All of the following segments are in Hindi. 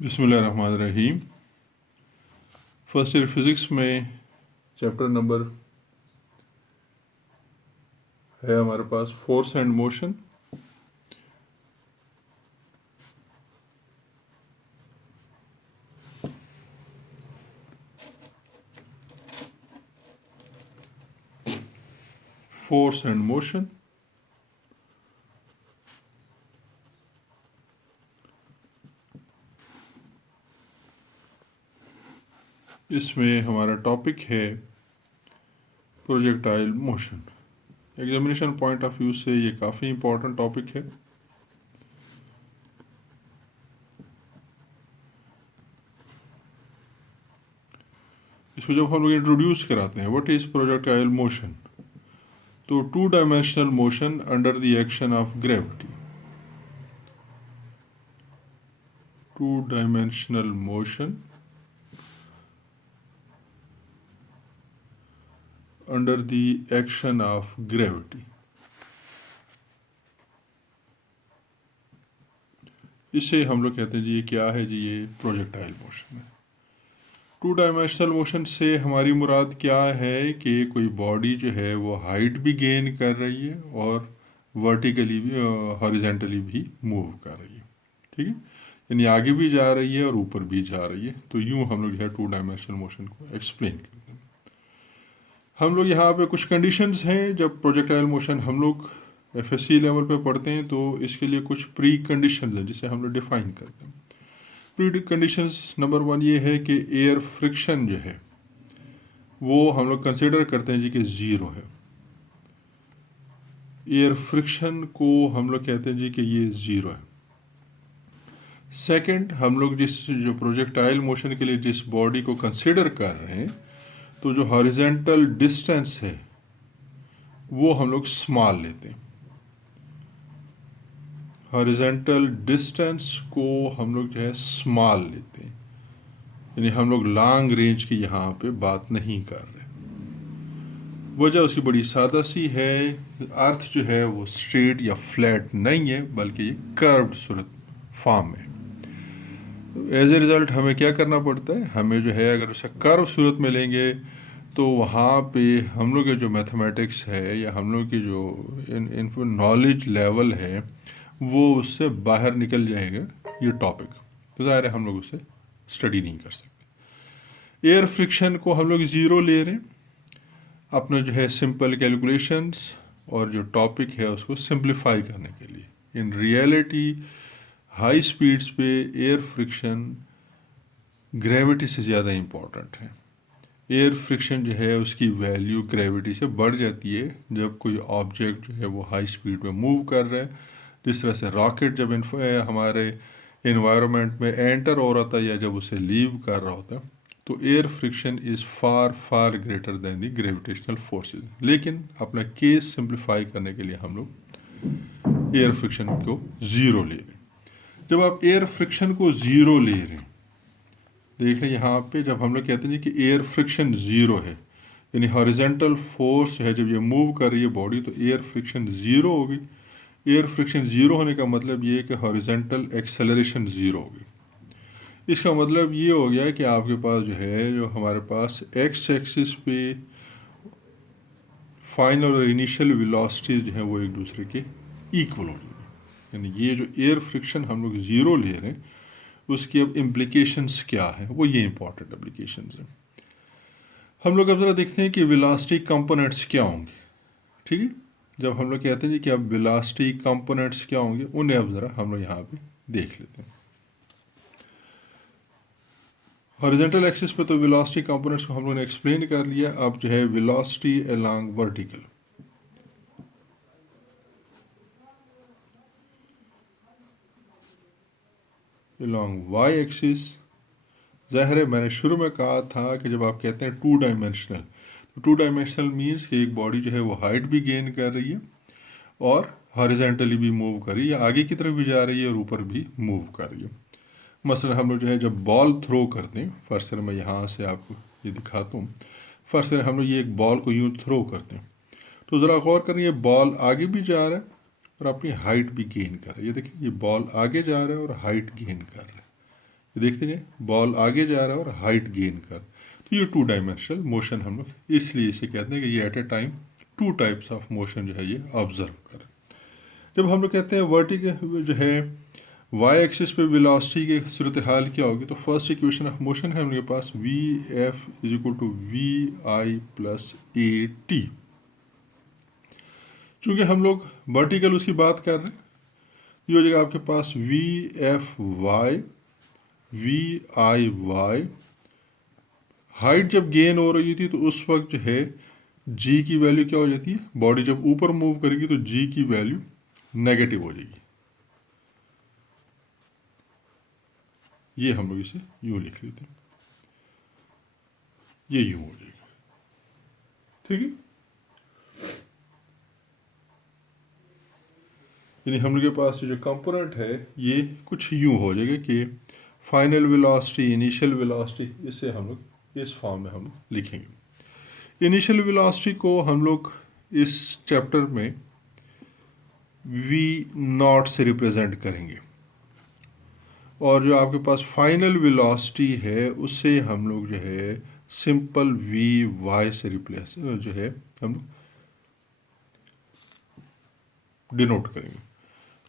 बिस्मिल्लाहिर्रहमानिर्रहीम। फर्स्ट ईयर फिज़िक्स में चैप्टर नंबर है हमारे पास force and motion. Force and motion इसमें हमारा टॉपिक है projectile motion. Examination point of view से ये काफ़ी इम्पोर्टेंट टॉपिक है। इसको जब हम लोग इंट्रोड्यूस कराते हैं व्हाट इज़ प्रोजेक्टाइल मोशन, तो two dimensional motion under the action of gravity. Two dimensional motion under the action of gravity। इसे हम लोग कहते हैं जी ये क्या है जी, ये प्रोजेक्टाइल मोशन है। टू डायमेंशनल मोशन से हमारी मुराद क्या है कि कोई बॉडी जो है वो हाइट भी गेन कर रही है और वर्टिकली भी हॉरिजेंटली भी मूव कर रही है। ठीक है, यानी आगे भी जा रही है और ऊपर भी जा रही है। तो यूँ हम लोग जो है टू डायमेंशनल मोशन को एक्सप्लेन करते हैं। हम लोग यहाँ पे कुछ कंडीशंस हैं जब प्रोजेक्टाइल मोशन हम लोग एफएससी लेवल पे पढ़ते हैं, तो इसके लिए कुछ प्री कंडीशंस हैं जिसे हम लोग डिफाइन करते हैं। प्री कंडीशंस नंबर 1 ये है कि एयर फ्रिक्शन जो है वो हम लोग कंसिडर करते हैं जी कि ज़ीरो है। एयर फ्रिक्शन को हम लोग कहते हैं जी कि ये ज़ीरो है। सेकंड, हम लोग जो प्रोजेक्टाइल मोशन के लिए जिस बॉडी को कंसिडर कर रहे हैं, तो जो हॉरिजेंटल डिस्टेंस है वो हम लोग स्मॉल लेते हैं। हॉरिजेंटल डिस्टेंस को हम लोग जो है स्मॉल लेते हैं, यानी हम लोग लॉन्ग रेंज की यहाँ पे बात नहीं कर रहे। वजह उसकी बड़ी सादा सी है, अर्थ जो है वो स्ट्रेट या फ्लैट नहीं है बल्कि ये कर्व्ड सूरत फॉर्म में। एज ए रिज़ल्ट हमें क्या करना पड़ता है, हमें जो है अगर उसे कर्व सूरत में लेंगे तो वहाँ पे हम लोग के जो मैथमेटिक्स है या हम लोग की जो इन नॉलेज लेवल है वो उससे बाहर निकल जाएगा ये टॉपिक। तो ज़ाहिर है हम लोग उसे स्टडी नहीं कर सकते। एयर फ्रिक्शन को हम लोग ज़ीरो ले रहे हैं अपने जो है सिंपल कैलकुलेशंस और जो टॉपिक है उसको सिंप्लीफाई करने के लिए। इन रियलिटी हाई स्पीड्स पे एयर फ्रिक्शन ग्रेविटी से ज़्यादा इम्पॉर्टेंट है। एयर फ्रिक्शन जो है उसकी वैल्यू ग्रेविटी से बढ़ जाती है जब कोई ऑब्जेक्ट जो है वो हाई स्पीड में मूव कर रहा है। जिस तरह से रॉकेट जब हमारे इन्वायरमेंट में एंटर हो रहा था या जब उसे लीव कर रहा होता, तो air friction is far far greater than the gravitational forces. लेकिन अपना केस सिंप्लीफाई करने के लिए हम लोग एयर फ्रिक्शन को ज़ीरो ले रहे हैं। जब आप एयर फ्रिक्शन को ज़ीरो ले रहे हैं, देख लें यहाँ पे जब हम लोग कहते हैं कि एयर फ्रिक्शन ज़ीरो है, यानी हॉरिजेंटल फोर्स है जब ये मूव कर रही है बॉडी, तो एयर फ्रिक्शन ज़ीरो होगी। एयर फ्रिक्शन ज़ीरो होने का मतलब ये है कि हॉरिजेंटल एक्सेलरेशन ज़ीरो होगी। इसका मतलब ये हो गया कि आपके पास जो है जो हमारे पास एक्स एक्सिस पे फाइनल और इनिशियल वेलोसिटीज जो है वो एक दूसरे के इक्वल होगी। यानी ये जो एयर फ्रिक्शन हम लोग ज़ीरो ले रहे हैं उसकी अब इम्प्लीकेशंस क्या है, वो ये इंपॉर्टेंट इम्प्लीकेशंस हैं। हम लोग अब ज़रा देखते हैं कि वेलोसिटी कंपोनेंट्स क्या होंगे। ठीक है, जब हम लोग कहते हैं जी कि अब वेलोसिटी कंपोनेंट्स क्या होंगे, उन्हें अब ज़रा हम लोग यहाँ पे देख लेते हैं। हॉरिजॉन्टल एक्सिस पे तो वेलोसिटी कंपोनेंट्स को हम लोगों ने एक्सप्लेन कर लिया। अब जो है velocity along vertical, along Y axis. ज़ाहिर है मैंने शुरू में कहा था कि जब आप कहते हैं टू डायमेंशनल, तो टू डायमेंशनल मीन्स कि एक बॉडी जो है वो हाइट भी गेन कर रही है और हॉरिजॉन्टली भी मूव कर रही है, आगे की तरफ भी जा रही है और ऊपर भी मूव कर रही है। मसलन हम लोग जो है जब बॉल थ्रो करते हैं, फर्स्ट मैं यहाँ से आपको ये दिखाता हूँ। फर्स्ट हम लोग ये एक बॉल को यूँ थ्रो करते हैं, तो ज़रा गौर करें ये बॉल आगे भी जा रहा है और अपनी हाइट भी गेन कर रहा है। ये देखिए ये बॉल आगे जा रहा है और हाइट गेन कर रहा है। देखते हैं बॉल आगे जा रहा है और हाइट गेन कर, तो ये 2 डायमेंशनल मोशन हम लोग इसलिए इसे कहते हैं कि ये at a time 2 types of motion जो है ये ऑब्जर्व करें। जब हम लोग कहते हैं वर्टिकल जो है वाई एक्सिस पे वेलोसिटी की सूरत हाल क्या होगी, तो फर्स्ट इक्वेशन ऑफ मोशन है उनके पास V F is equal to V I plus A T. चूँकि हम लोग वर्टिकल उसकी बात कर रहे हैं, ये हो जाएगा आपके पास V F Y V I Y. Height जब गेन हो रही थी तो उस वक्त जो है जी की वैल्यू क्या हो जाती है, बॉडी जब ऊपर मूव करेगी तो जी की वैल्यू नेगेटिव हो जाएगी। ये हम लोग इसे यूँ लिख लेते हैं, ये यूँ हो जाएगा, ठीक है। यानी हम लोग के पास जो कंपोनेंट है ये कुछ यूँ हो जाएगा कि फाइनल वेलोसिटी इनिशियल वेलोसिटी, इससे हम लोग इस फॉर्म में हम लिखेंगे। इनिशियल वेलोसिटी को हम लोग इस चैप्टर में वी नॉट से रिप्रेजेंट करेंगे, और जो आपके पास फाइनल वेलोसिटी है उससे हम लोग जो है सिंपल वी वाई से रिप्लेस जो है हम डिनोट करेंगे।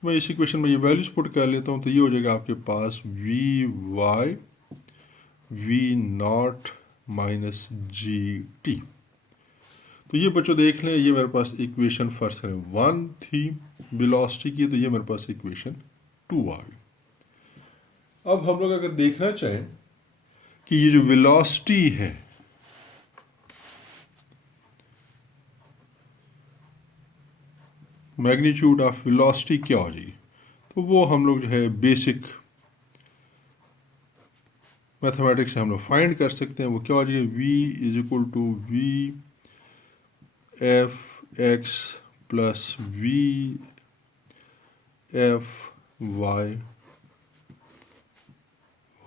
मैं इस इक्वेशन में ये वैल्यूज पुट कर लेता हूँ, तो ये हो जाएगा आपके पास V Y V not minus G T. तो ये बच्चों देख लें, ये मेरे पास इक्वेशन फर्स्ट 1 थी वेलोसिटी की, तो ये मेरे पास इक्वेशन 2 आ गई। अब हम लोग अगर देखना चाहें कि ये जो वेलोसिटी है मैग्नीट्यूड ऑफ वेलोसिटी क्या हो जाएगी, तो वो हम लोग जो है बेसिक मैथमेटिक्स से हम लोग फाइंड कर सकते हैं। वो क्या हो जाएगा, v is equal to V F X plus V F Y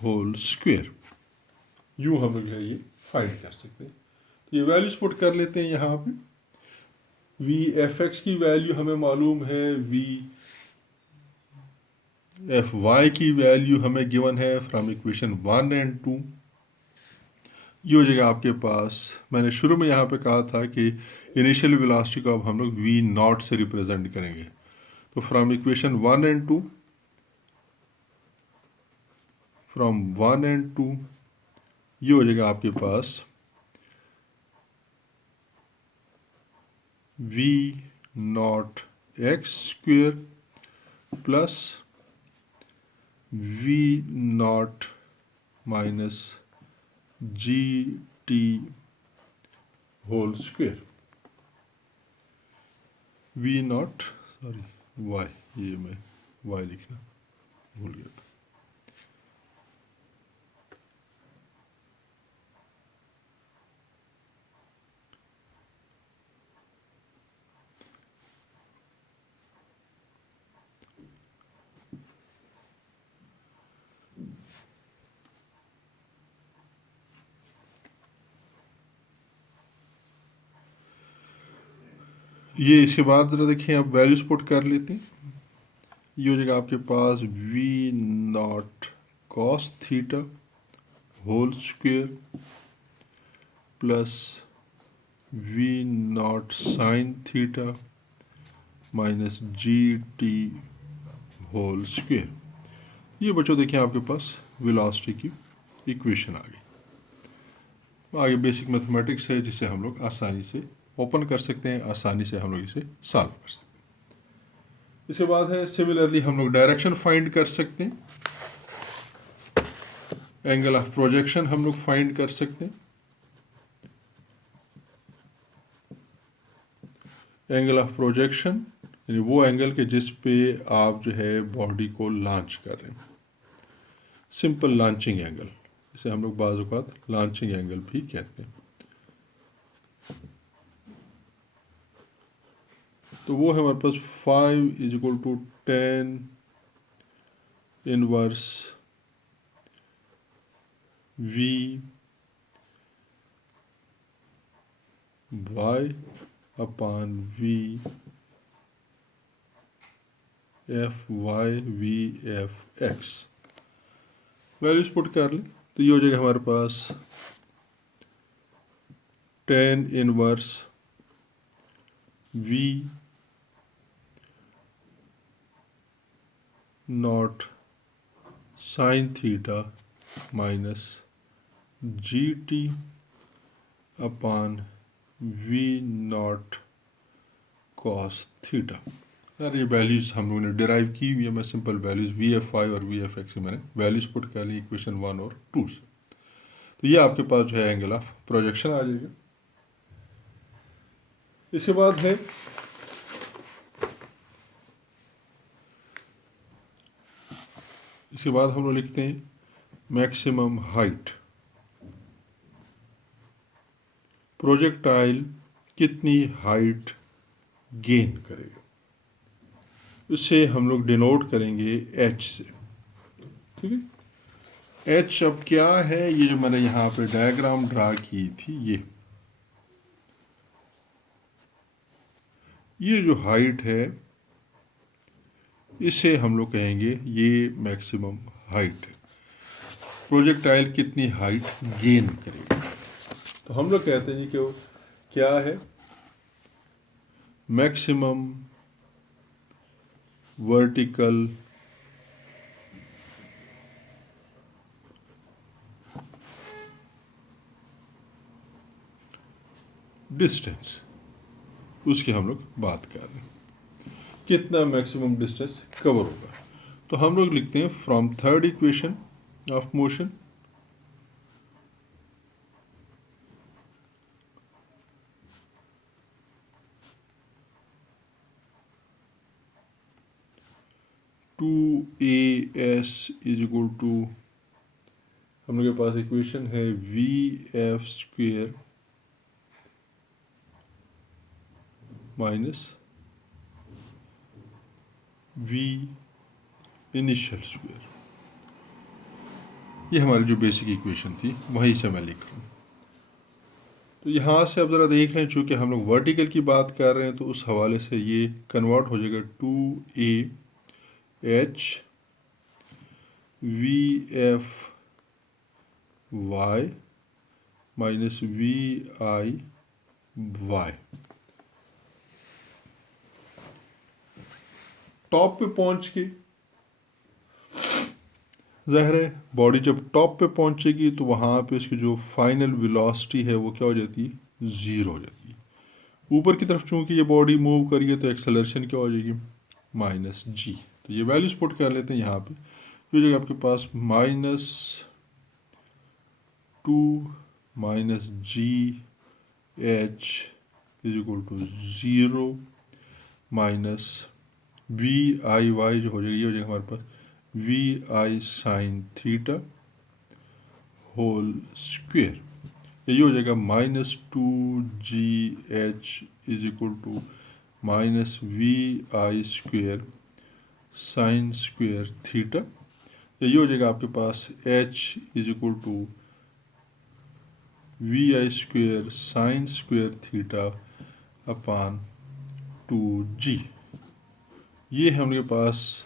whole square. यूँ हम लोग जो है ये फाइंड कर सकते हैं। तो ये वैल्यूज पुट कर लेते हैं यहाँ पे। वी एफ एक्स की वैल्यू हमें मालूम है, वी एफ वाई की वैल्यू हमें गिवन है फ्रॉम इक्वेशन 1 एंड 2। ये हो जाएगा आपके पास, मैंने शुरू में यहाँ पे कहा था कि इनिशियल वेलोसिटी को अब हम लोग वी नॉट से रिप्रेजेंट करेंगे, तो from equation 1 and 2, from 1 and 2 ये हो जाएगा आपके पास V not X square plus V not minus G T whole square. V not sorry Y, ये मैं वाई लिखना भूल गया था। ये इसके बाद ज़रा देखिए, आप वैल्यूज पुट कर लेते हैं। ये हो जाएगा आपके पास V not cos theta whole square plus V not sine theta minus G T whole square. ये बच्चों देखिए आपके पास वेलोसिटी की इक्वेशन आ गई। आगे बेसिक मैथमेटिक्स है जिसे हम लोग आसानी से ओपन कर सकते हैं, आसानी से हम लोग इसे सॉल्व कर सकते हैं। इसके बाद है सिमिलरली हम लोग डायरेक्शन फाइंड कर सकते हैं, एंगल ऑफ प्रोजेक्शन हम लोग फाइंड कर सकते हैं। एंगल ऑफ प्रोजेक्शन यानी वो एंगल के जिस पे आप जो है बॉडी को लॉन्च कर रहे हैं, सिंपल लॉन्चिंग एंगल, इसे हम लोग बाज़ औक़ात लॉन्चिंग एंगल भी कहते हैं। तो वो है हमारे पास 5 is equal to 10 inverse V Y upon V F Y V F X. Values put कर लें तो ये हो जाएगा हमारे पास tan inverse v not sine theta minus GT upon v not cos theta. यार ये वैल्यूज हम लोगों ने डिराइव की हुई है, मैं सिंपल वैल्यूज VFI और VFX मैंने वैल्यूज पुट कर ली इक्वेशन 1 और 2 से। तो ये आपके पास जो है एंगल ऑफ प्रोजेक्शन आ जाएगा। इसके बाद है हम लोग लिखते हैं मैक्सिमम हाइट। प्रोजेक्टाइल कितनी हाइट गेन करेगा, इसे हम लोग डिनोट करेंगे H से। ठीक है, H अब क्या है, ये जो मैंने यहाँ पे डायग्राम ड्रा की थी, ये जो हाइट है इसे हम लोग कहेंगे ये मैक्सिमम हाइट है। प्रोजेक्टाइल कितनी हाइट गेन करेगा, तो हम लोग कहते हैं कि वो क्या है, मैक्सिमम वर्टिकल डिस्टेंस, उसकी हम लोग बात कर रहे हैं, कितना मैक्सिमम डिस्टेंस कवर होगा। तो हम लोग लिखते हैं from third equation of motion to AS is equal to, हम लोग के पास इक्वेशन है VF square minus V initial square. ये हमारी जो बेसिक इक्वेशन थी वहीं से मैं लिख रहा हूँ। तो यहाँ से अब ज़रा देख लें, चूँकि हम लोग वर्टिकल की बात कर रहे हैं तो उस हवाले से ये कन्वर्ट हो जाएगा 2AH VF Y minus VI Y। Top पे पहुंच के ज़ाहिर है बॉडी जब टॉप पे पहुंचेगी तो वहाँ पे इसकी जो फाइनल वेलोसिटी है वो क्या हो जाती है, ज़ीरो हो जाती है। ऊपर की तरफ चूंकि ये बॉडी मूव करिए तो एक्सेलरेशन क्या हो जाएगी, -g। तो ये वैल्यूज पुट कर लेते हैं यहाँ पे, जो जगह आपके पास -2 -GH is equal to 0 minus VIY जो हो जाएगी, ये हो जाएगा हमारे पास VI sine theta whole square. ये हो जाएगा -2GH is equal to minus VI square sine square theta. ये हो जाएगा आपके पास H is equal to VI square sine square theta upon 2G। ये हमारे पास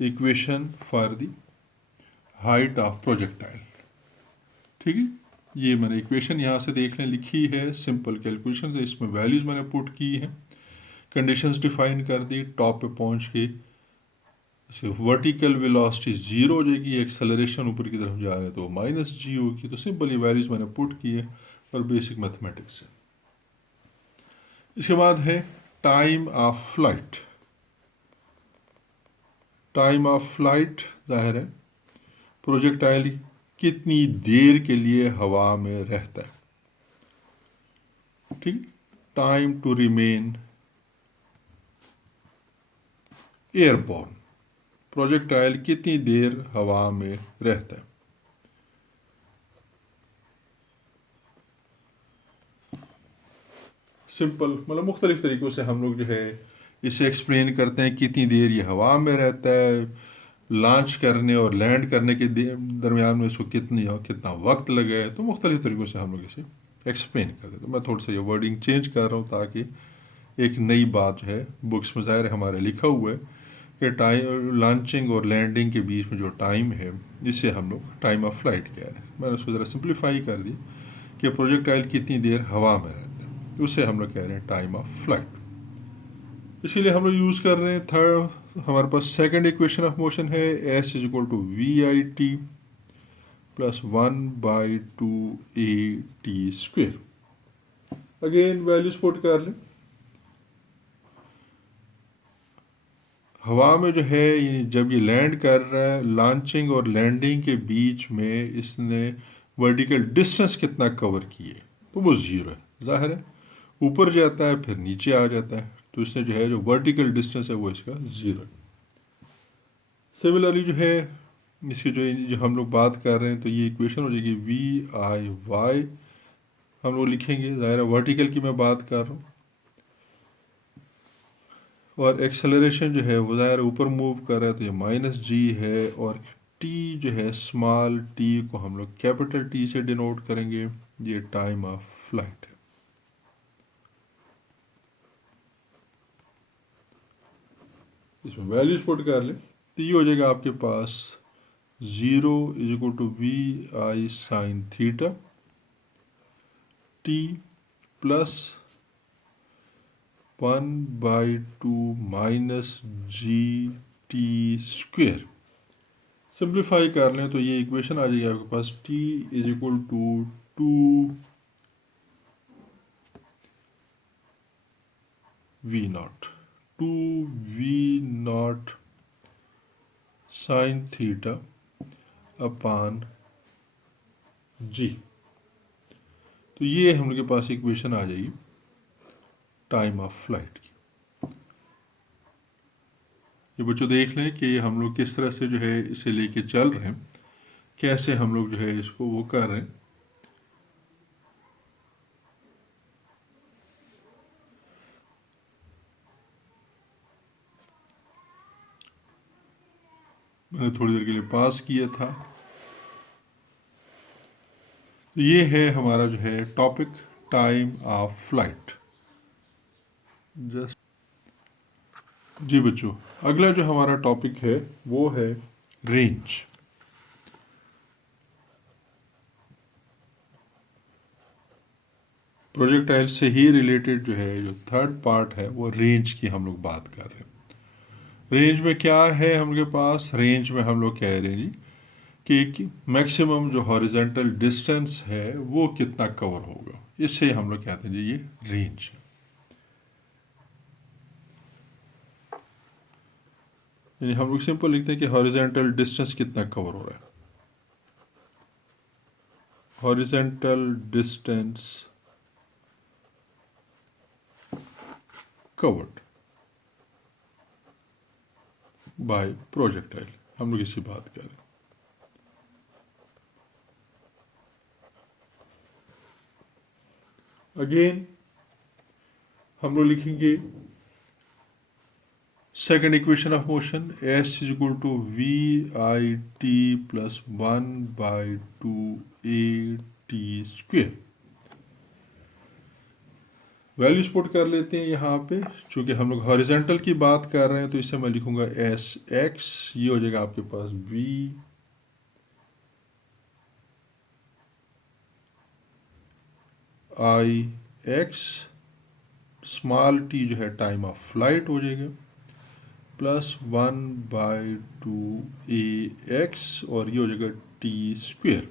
equation for the height of projectile. ठीक है, ये मैंने इक्वेशन यहाँ से देख लें लिखी है, सिंपल कैलकुलेशन है, इसमें वैल्यूज मैंने पुट की है, कंडीशंस डिफाइन कर दी, टॉप पे पहुँच के वर्टिकल वेलोसिटी 0 हो जाएगी, एक्सेलरेशन ऊपर की तरफ जा रहे हैं तो -g होगी। तो सिंपल ये वैल्यूज मैंने पुट की है और बेसिक मैथमेटिक्स है। इसके बाद है time of flight. Time of flight जाहिर है प्रोजेक्टाइल कितनी देर के लिए हवा में रहता है। ठीक, time to remain airborne, projectile कितनी देर हवा में रहता है। सिंपल मतलब मुख्तलिफ तरीक़ों से हम लोग जो है इसे एक्सप्लेन करते हैं, कितनी देर ये हवा में रहता है, लॉन्च करने और लैंड करने के दरमियान में इसको कितना वक्त लगा है। तो मुख्तलिफ तरीक़ों से हम लोग इसे एक्सप्लेन करते हैं। तो मैं थोड़ा सा ये वर्डिंग चेंज कर रहा हूँ ताकि एक नई बात जो है बुक्स में ज़ाहिर हमारे लिखा हुआ है कि टाइम लॉन्चिंग और लैंडिंग के बीच में जो टाइम है जिसे हम लोग टाइम ऑफ फ्लाइट कह रहे हैं। मैंने उसको ज़रा सिंप्लीफाई कर दी कि प्रोजेक्टाइल कितनी देर हवा में रहता है, उसे हम लोग कह रहे हैं टाइम ऑफ फ्लाइट। इसीलिए हम लोग यूज़ कर रहे हैं थर्ड, हमारे पास सेकंड इक्वेशन ऑफ मोशन है S is equal to V I T plus 1/2 a t²। Again values put कर लें। हवा में जो है जब ये लैंड कर रहा है, लॉन्चिंग और लैंडिंग के बीच में इसने वर्टिकल डिस्टेंस कितना कवर किए, तो वो ज़ीरो है। जाहिर है ऊपर जाता है फिर नीचे आ जाता है, तो इसने जो है जो वर्टिकल डिस्टेंस है वो इसका ज़ीरो है। सिमिलरली जो है इसकी जो हम लोग बात कर रहे हैं, तो ये इक्वेशन हो जाएगी वी आई वाई, हम लोग लिखेंगे, ज़ाहिर है वर्टिकल की मैं बात कर रहा हूँ, और एक्सेलरेशन जो है वो ज़ाहिर ऊपर मूव कर रहा है तो ये माइनस जी है, और टी जो है स्मॉल टी को हम लोग कैपिटल टी से डिनोट करेंगे, ये टाइम ऑफ फ्लाइट है। इसमें वैल्यूज पुट कर लें तो ये हो जाएगा आपके पास 0 = vi sin θ T plus 1/2 - g t²। Simplify कर लें तो ये इक्वेशन आ जाएगी आपके पास t is equal to 2v0 sin θ upon g। तो ये हम लोग के पास इक्वेशन आ जाएगी टाइम ऑफ फ्लाइट की। ये बच्चों देख लें कि हम लोग किस तरह से जो है इसे लेके चल रहे हैं, कैसे हम लोग जो है इसको वो कर रहे हैं। मैंने थोड़ी देर के लिए पास किया था। तो ये है हमारा जो है topic time of flight. Just जी बच्चों, अगला जो हमारा टॉपिक है वो है रेंज। प्रोजेक्टाइल से ही रिलेटेड जो है जो थर्ड पार्ट है वो रेंज की हम लोग बात कर रहे हैं। रेंज में क्या है हम लोग के पास, रेंज में हम लोग कह रहे हैं जी कि मैक्सिमम जो हॉरिजेंटल डिस्टेंस है वो कितना कवर होगा, इससे हम लोग कहते हैं जी ये रेंज है। यानी हम लोग सिंपल लिखते हैं कि हॉरिजेंटल डिस्टेंस कितना कवर हो रहा है। Horizontal distance covered by projectile, हम लोग इसी बात कर रहे हैं। अगेन हम लोग लिखेंगे second equation of motion S is equal to V I T plus 1/2 a t²। Values put कर लेते हैं यहाँ पे, चूंकि हम लोग हॉरिजेंटल की बात कर रहे हैं तो इसे मैं लिखूंगा एस एक्स, ये हो जाएगा आपके पास V I X, small T जो है टाइम ऑफ फ्लाइट हो जाएगा, प्लस 1/2 a x, और ये हो जाएगा t²।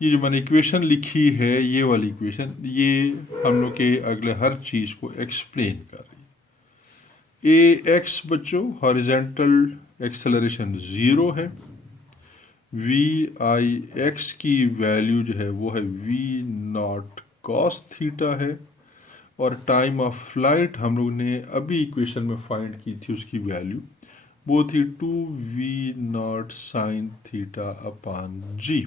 ये जो मैंने इक्वेशन लिखी है ये वाली इक्वेशन, ये हम लोग के अगले हर चीज़ को एक्सप्लेन कर रही है। ए एक्स बच्चों हॉरिजेंटल एक्सेलरेशन 0 है, वी आई एक्स की वैल्यू जो है वो है v0 cos थीटा है, और टाइम ऑफ फ्लाइट हम लोग ने अभी इक्वेशन में फाइंड की थी, उसकी वैल्यू वो थी 2v0 sin थीटा अपॉन जी।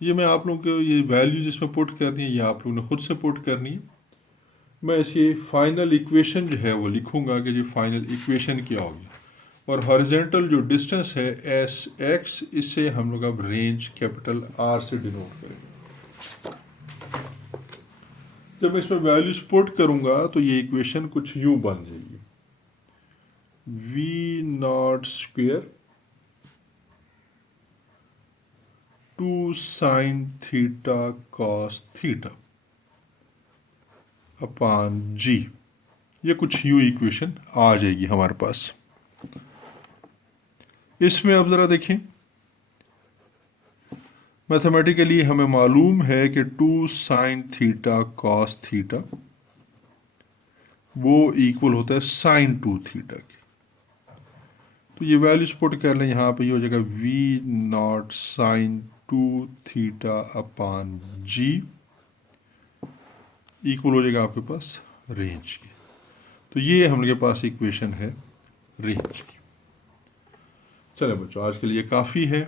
ये मैं आप लोगों को ये वैल्यू जिसमें पुट करनी है ये आप लोगों ने खुद से पुट करनी है। मैं इसे फाइनल इक्वेशन जो है वो लिखूंगा कि जो फाइनल इक्वेशन क्या होगी, और हॉरिजेंटल जो डिस्टेंस है एस एक्स, इससे हम लोग अब रेंज कैपिटल आर से डिनोट करेंगे। जब मैं इसमें वैल्यूज पुट करूंगा तो ये इक्वेशन कुछ यूं बन जाएगी, V not square 2 sine theta cos theta upon G. ये कुछ यूं इक्वेशन आ जाएगी हमारे पास। इसमें अब ज़रा देखें, मैथमेटिकली हमें मालूम है कि 2 साइन थीटा कॉस थीटा वो इक्वल होता है साइन 2 थीटा के। तो ये वैल्यूज पुट कर लें यहाँ पे, ये हो जाएगा V not sine 2 theta upon G equal हो जाएगा आपके पास रेंज की। तो ये हम लोग के पास इक्वेशन है रेंज की। चलो बच्चों, आज के लिए काफ़ी है।